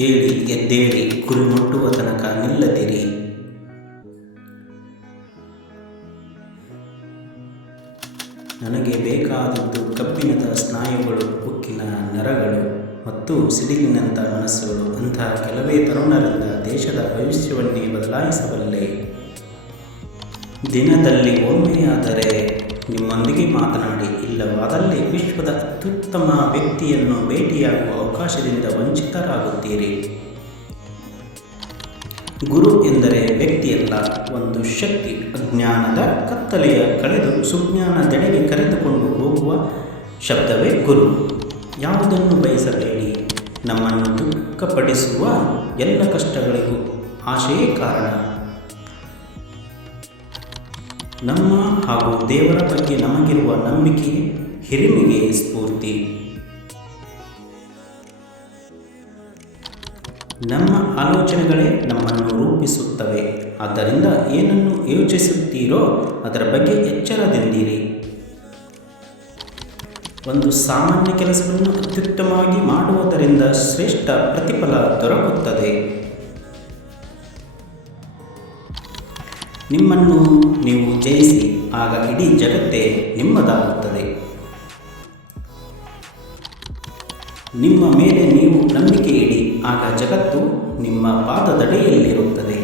ಏಳಿ ಎದ್ದೇಳಿ ಗುರಿ ಮುಟ್ಟುವ ತನಕ ನಿಲ್ಲದಿರಿ. ನನಗೆ ಬೇಕಾದದ್ದು ಕಬ್ಬಿಣದ ಸ್ನಾಯುಗಳು, ಉಕ್ಕಿನ ನರಗಳು ಮತ್ತು ಸಿಡಿಲಿನಂಥ ಮನಸ್ಸುಗಳು. ಅಂತಹ ಕೆಲವೇ ತರುಣರಿಂದ ದೇಶದ ಭವಿಷ್ಯವನ್ನೇ ಬದಲಾಯಿಸಬಲ್ಲೆ. ದಿನದಲ್ಲಿ ಒಮ್ಮೆಯಾದರೆ ನಿಮ್ಮೊಂದಿಗೆ ಮಾತನಾಡಿ, ಇಲ್ಲವಾದಲ್ಲಿ ವಿಶ್ವದ ಅತ್ಯುತ್ತಮ ವ್ಯಕ್ತಿಯನ್ನು ಭೇಟಿಯಾಗುವ ಅವಕಾಶದಿಂದ ವಂಚಿತರಾಗುತ್ತೀರಿ. ಗುರು ಎಂದರೆ ವ್ಯಕ್ತಿಯಲ್ಲ, ಒಂದು ಶಕ್ತಿ. ಅಜ್ಞಾನದ ಕತ್ತಲೆಯ ಕಳೆದು ಸುಜ್ಞಾನದೆಡೆಗೆ ಕರೆದುಕೊಂಡು ಹೋಗುವ ಶಬ್ದವೇ ಗುರು. ಯಾವುದನ್ನು ಬಯಸಬೇಡಿ. ನಮ್ಮನ್ನು ದುಃಖಪಡಿಸುವ ಎಲ್ಲ ಕಷ್ಟಗಳಿಗೂ ಆಶೆಯೇ ಕಾರಣ. ನಮ್ಮ ಹಾಗೂ ದೇವರ ಬಗ್ಗೆ ನಮಗಿರುವ ನಂಬಿಕೆ, ಹಿರಿಮೆಗೆ ಸ್ಫೂರ್ತಿ. ನಮ್ಮ ಆಲೋಚನೆಗಳೇ ನಮ್ಮನ್ನು ರೂಪಿಸುತ್ತವೆ. ಆದ್ದರಿಂದ ಏನನ್ನು ಯೋಚಿಸುತ್ತೀರೋ ಅದರ ಬಗ್ಗೆ ಎಚ್ಚರದಿಂದಿರಿ. ಒಂದು ಸಾಮಾನ್ಯ ಕೆಲಸವನ್ನು ಅತ್ಯುತ್ತಮವಾಗಿ ಮಾಡುವುದರಿಂದ ಶ್ರೇಷ್ಠ ಪ್ರತಿಫಲ ದೊರಕುತ್ತದೆ. ನಿಮ್ಮನ್ನು ನೀವು ಜಯಿಸಿ, ಆಗ ಇಡೀ ಜಗತ್ತೇ ನಿಮ್ಮದಾಗುತ್ತದೆ. ನಿಮ್ಮ ಮೇಲೆ ನೀವು ನಂಬಿಕೆ ಇಡಿ, ಆಗ ಜಗತ್ತು ನಿಮ್ಮ ಪಾದದಡಿಯಲ್ಲಿರುತ್ತದೆ.